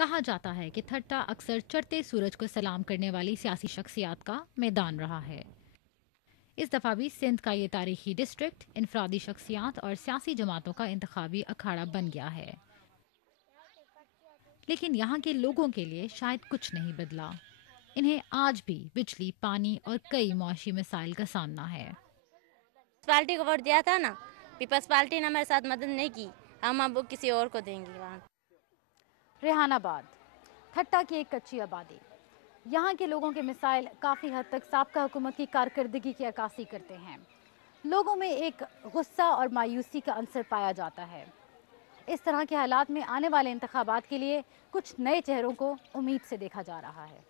कहा जाता है कि ठट्टा अक्सर चढ़ते सूरज को सलाम करने वाली सियासी शख्सियात का मैदान रहा है। इस दफा भी सिंध का ये तारीखी डिस्ट्रिक्ट इनफरादी शख्सियात और सियासी जमातों का इंतखाबी अखाड़ा बन गया है। लेकिन यहाँ के लोगों के लिए शायद कुछ नहीं बदला। इन्हें आज भी बिजली, पानी और कई मुआशी मसाइल का सामना है। पार्टी को वोट दिया था ना, पीपल्स पार्टी ने हमारे साथ मदद नहीं की, हम अब किसी और को देंगे। वहाँ रेहानाबाद, ठट्टा की एक कच्ची आबादी। यहाँ के लोगों के मिसाइल काफ़ी हद तक साबका हुकूमत की कारकर्दगी की अक्कासी करते हैं। लोगों में एक गुस्सा और मायूसी का अंसर पाया जाता है। इस तरह के हालात में आने वाले इंतखाबात के लिए कुछ नए चेहरों को उम्मीद से देखा जा रहा है।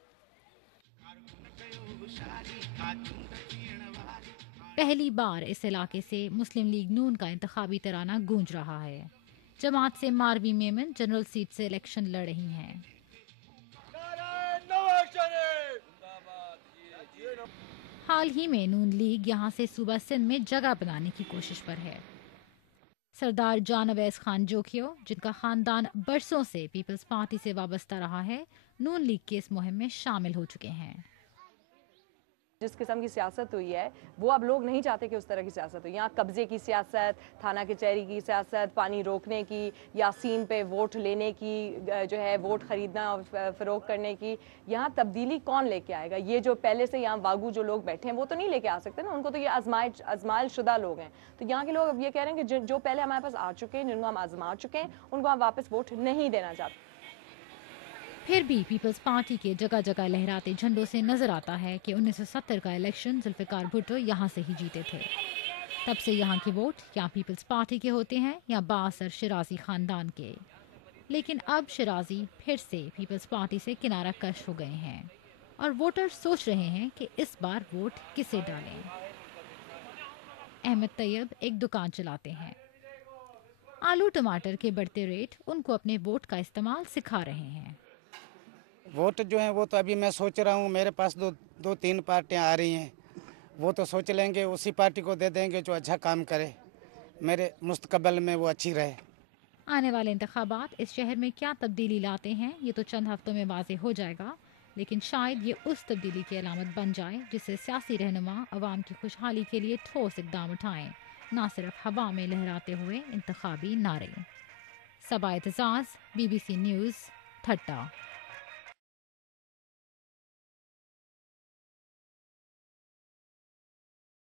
पहली बार इस इलाके से मुस्लिम लीग नून का इंतखाबी तराना गूंज रहा है। जमात से मारवी मेमन जनरल सीट से इलेक्शन लड़ रही हैं। हाल ही में नून लीग यहां से सूबा सिंध में जगह बनाने की कोशिश पर है। सरदार जान अवैस खान जोखियो, जिनका खानदान बरसों से पीपल्स पार्टी से वाबस्ता रहा है, नून लीग की इस मुहिम में शामिल हो चुके हैं। जिस किस्म की सियासत हुई है वो अब लोग नहीं चाहते कि उस तरह की सियासत हो। यहाँ कब्जे की सियासत, थाना कचहरी की सियासत, पानी रोकने की, यासीन पे वोट लेने की, जो है वोट खरीदना और फरोख करने की, यहाँ तब्दीली कौन लेके आएगा? ये जो पहले से यहाँ वागू जो लोग बैठे हैं वो तो नहीं लेके आ सकते ना, उनको तो ये आजमाइल शुदा लोग हैं। तो यहाँ के लोग अब ये कह रहे हैं कि जो पहले हमारे पास आ चुके हैं, जिनको हम आजमा चुके हैं, उनको हम वापस वोट नहीं देना चाहते। फिर भी पीपल्स पार्टी के जगह जगह लहराते झंडों से नजर आता है कि 1970 का इलेक्शन जुल्फिकार भुट्टो यहाँ से ही जीते थे। तब से यहाँ के वोट या पीपल्स पार्टी के होते हैं या बासर शिराजी खानदान के। लेकिन अब शिराजी फिर से पीपल्स पार्टी से किनारा कश हो गए हैं और वोटर सोच रहे हैं कि इस बार वोट किसे डालें। अहमद तैयब एक दुकान चलाते हैं। आलू टमाटर के बढ़ते रेट उनको अपने वोट का इस्तेमाल सिखा रहे हैं। वोट जो है वो तो अभी मैं सोच रहा हूँ, मेरे पास दो तीन पार्टियाँ आ रही हैं, वो तो सोच लेंगे उसी पार्टी को दे देंगे जो अच्छा काम करे, मेरे मुस्तकबिल में वो अच्छी रहे। आने वाले इंतखाबात इस शहर में क्या तब्दीली लाते हैं ये तो चंद हफ्तों में वाज़ेह हो जाएगा, लेकिन शायद ये उस तब्दीली की अलामत बन जाए जिससे सियासी रहनुमा अवाम की खुशहाली के लिए ठोस इकदाम उठाएं, ना सिर्फ हवा में लहराते हुए इंतखाबी नारे। सबा एतजाज़, BBC न्यूज़, ठट्टा।